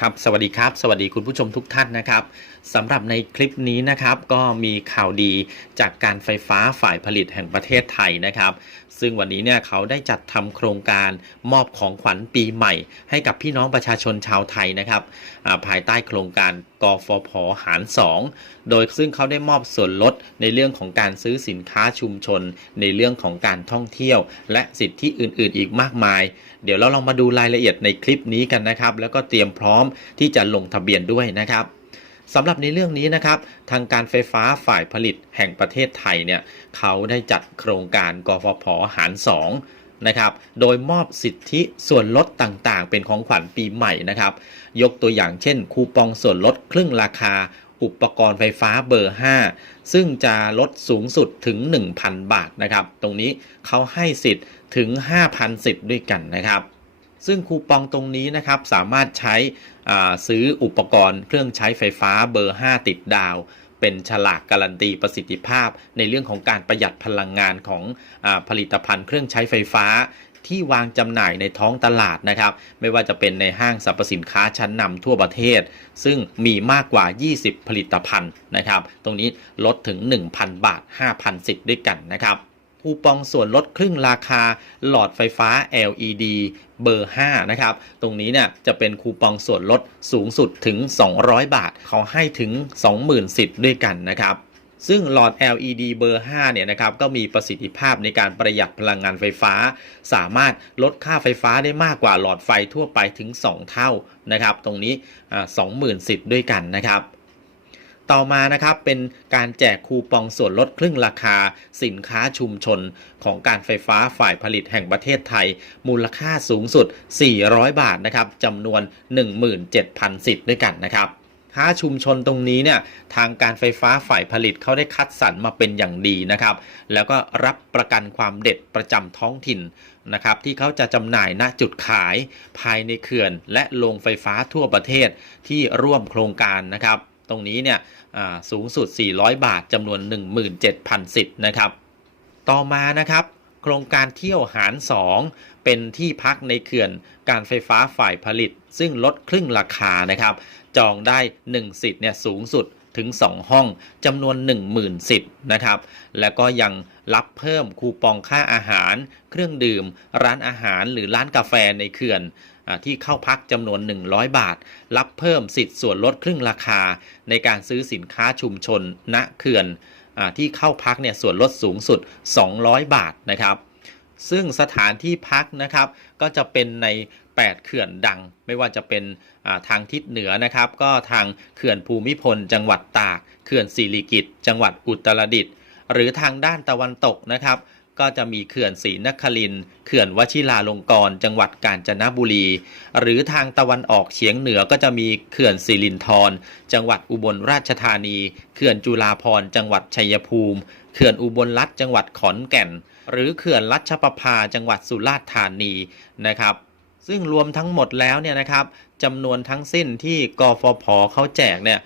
ครับสวัสดีครับ สวัสดีคุณผู้ชมทุกท่านนะครับสำหรับในคลิปนี้นะครับ ก็มีข่าวดีจากการไฟฟ้าฝ่ายผลิตแห่งประเทศไทยนะครับ ซึ่งวันนี้เนี่ยเขาได้จัดทำโครงการมอบของขวัญปีใหม่ ให้กับพี่น้องประชาชนชาวไทยนะครับภายใต้โครงการกฟผหาร 2 โดยซึ่งเขาได้มอบส่วนลดในเรื่องของการซื้อสินค้าชุมชน ในเรื่องของการท่องเที่ยว และสิทธิอื่น ๆ อีกมากมาย เดี๋ยวเราลองมาดูรายละเอียดในคลิปนี้กันนะครับ แล้วก็เตรียมพร้อมที่จะลงทะเบียนด้วยนะครับสำหรับในเรื่องนี้นะครับทางการไฟฟ้าฝ่ายผลิตแห่งประเทศไทยเนี่ยเขาได้จัดโครงการกฟผหาร 2 นะครับ โดยมอบสิทธิส่วนลดต่างๆ เป็นของขวัญปีใหม่นะครับ ยกตัวอย่างเช่น คูปองส่วนลดครึ่งราคา อุปกรณ์ไฟฟ้าเบอร์ 5 ซึ่งจะลดสูงสุดถึง 1,000 บาทนะครับ ตรงนี้เขาให้สิทธิ์ถึง 5,000 สิทธิ์ด้วยกันนะครับซึ่งคูปองตรงนี้นะครับสามารถใช้ซื้ออุปกรณ์เครื่องใช้ไฟฟ้าเบอร์ 5 ติดดาว เป็นฉลากการันตีประสิทธิภาพ ในเรื่องของการประหยัดพลังงานของอผลิตภัณฑ์เครื่องใช้ไฟฟ้าที่วางจำหน่ายในท้องตลาดนะครับ ไม่ว่าจะเป็นในห้างสรรพสินค้าชั้นนำทั่วประเทศ ซึ่งมีมากกว่า 20 ผลิตภัณฑ์นะครับ ตรงนี้ลดถึง 1,000 บาท 5,000 สิทธิ์ด้วยกันนะครับ คูปองส่วนลดครึ่งราคาหลอดไฟฟ้า LED เบอร์ 5 นะครับ ตรงนี้เนี่ยจะเป็นคูปองส่วนลดสูงสุดถึง 200 บาท เขาให้ถึง 20,000สิทธิ์ด้วยกันนะครับซึ่งหลอด LED เบอร์ 5 เนี่ยนะครับ ก็มีประสิทธิภาพในการประหยัดพลังงานไฟฟ้า สามารถลดค่าไฟฟ้าได้มากกว่าหลอดไฟทั่วไปถึง 2 เท่านะครับ ตรงนี้ 20,000 สิทธิ์ด้วยกันนะครับ ต่อมานะครับเป็นการแจกคูปองส่วนลดครึ่งราคาสินค้าชุมชนของการไฟฟ้าฝ่ายผลิตแห่งประเทศไทย มูลค่าสูงสุด 400 บาทนะครับจำนวน 17,000 สิทธิ์ด้วยกันนะครับค้าชุมชนตรงนี้เนี่ยทางการไฟฟ้าฝ่ายผลิตเขาได้คัดสรรมาเป็นอย่างดีนะครับ แล้วก็รับประกันความเด็ดประจำท้องถิ่นนะครับ ที่เขาจะจำหน่ายณจุดขายภายในเขื่อน และโรงไฟฟ้าทั่วประเทศที่ร่วมโครงการนะครับ ตรงนี้เนี่ยสูงสุด 400 บาทจำนวน 17,000สิทธิ์นะครับ ต่อมานะครับ โครงการเที่ยวหาร 2 เป็นที่พักในเขื่อนการไฟฟ้าฝ่ายผลิต ซึ่งลดครึ่งราคานะครับ จองได้ 1 สิทธิ์เนี่ยสูงสุดถึง 2 ห้องจำนวน 10,000สิทธิ์นะครับ แล้วก็ยังรับเพิ่มคูปองค่าอาหาร เครื่องดื่ม ร้านอาหารหรือร้านกาแฟในเขื่อน ที่เข้าพักจำนวน 100 บาท รับเพิ่มสิทธิ์ส่วนลดครึ่งราคา ในการซื้อสินค้าชุมชน ณเขื่อนอที่เข้าพักเนี่ยส่วนลดสูงสุด 200 บาทนะครับ ซึ่งสถานที่พักนะครับก็จะเป็นใน 8 เขื่อนดัง ไม่ว่าจะเป็นาทางทิศเหนือนะครับ ก็ทางเขื่อนภูมิพล จังหวัดตาก เขื่อนสิริกิตจังหวัดอุตรดิตถ์หรือทางด้านตะวันตกนะครับ ก็จะมีเขื่อนศรีนครินเขื่อนวชิราลงกรณ์จังหวัดกาญจนบุรี หรือทางตะวันออกเฉียงเหนือก็จะมีเขื่อนสิรินธรจังหวัดอุบลราชธานี เขื่อนจุฬาภรจังหวัดชัยภูมิ เขื่อนอุบลรัฐจังหวัดขอนแก่น หรือเขื่อนรัชประภาจังหวัดสุราษฎร์ธานีนะครับ ซึ่งรวมทั้งหมดแล้วเนี่ยนะครับจำนวนทั้งสิ้นที่กฟผเขาแจกเนี่ย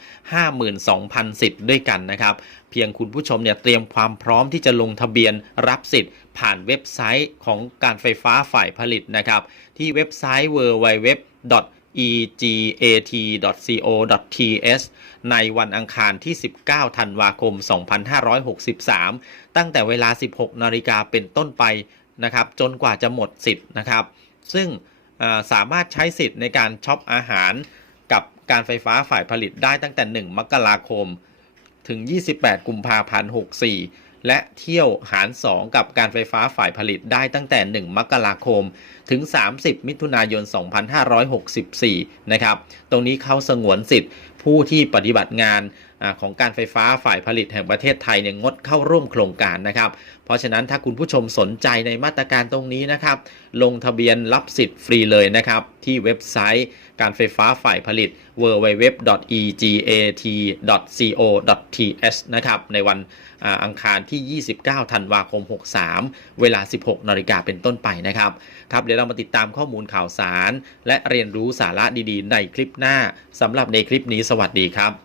52,000 สิทธิ์ด้วยกันนะครับ เพียงคุณผู้ชมเนี่ยเตรียมความพร้อมที่จะลงทะเบียนรับสิทธิ์ ผ่านเว็บไซต์ของการไฟฟ้าฝ่ายผลิตนะครับ ที่เว็บไซต์ www egat.co.th ในวันอังคารที่ 19 ธันวาคม 2563 ตั้งแต่เวลา 16 นาฬิกาเป็นต้นไปนะครับ จนกว่าจะหมดสิทธิ์นะครับ ซึ่ง สามารถใช้สิทธิ์ในการช็อปอาหารกับการไฟฟ้าฝ่ายผลิตได้ตั้งแต่ 1 มกราคม ถึง 28 กุมภาพันธ์ 64 และเที่ยวหาร 2 กับการไฟฟ้าฝ่ายผลิตได้ตั้งแต่ 1 มกราคม ถึง 30 มิถุนายน 2564 นะครับ ตรงนี้เขาสงวนสิทธิ์ผู้ที่ปฏิบัติงาน ของการไฟฟ้าฝ่ายผลิตแห่งประเทศไทยเนี่ยงดเข้าร่วมโครงการนะครับ เพราะฉะนั้นถ้าคุณผู้ชมสนใจในมาตรการตรงนี้นะครับ ลงทะเบียนรับสิทธิ์ฟรีเลยนะครับ ที่เว็บไซต์การไฟฟ้าฝ่ายผลิต www.egat.co.th นะครับในวันอังคารที่ 29 ธันวาคม 63 เวลา 16 นาฬิกาเป็นต้นไปนะครับ ครับเดี๋ยวเรามาติดตามข้อมูลข่าวสาร และเรียนรู้สาระดีๆ ในคลิปหน้าสำหรับในคลิปนี้สวัสดีครับ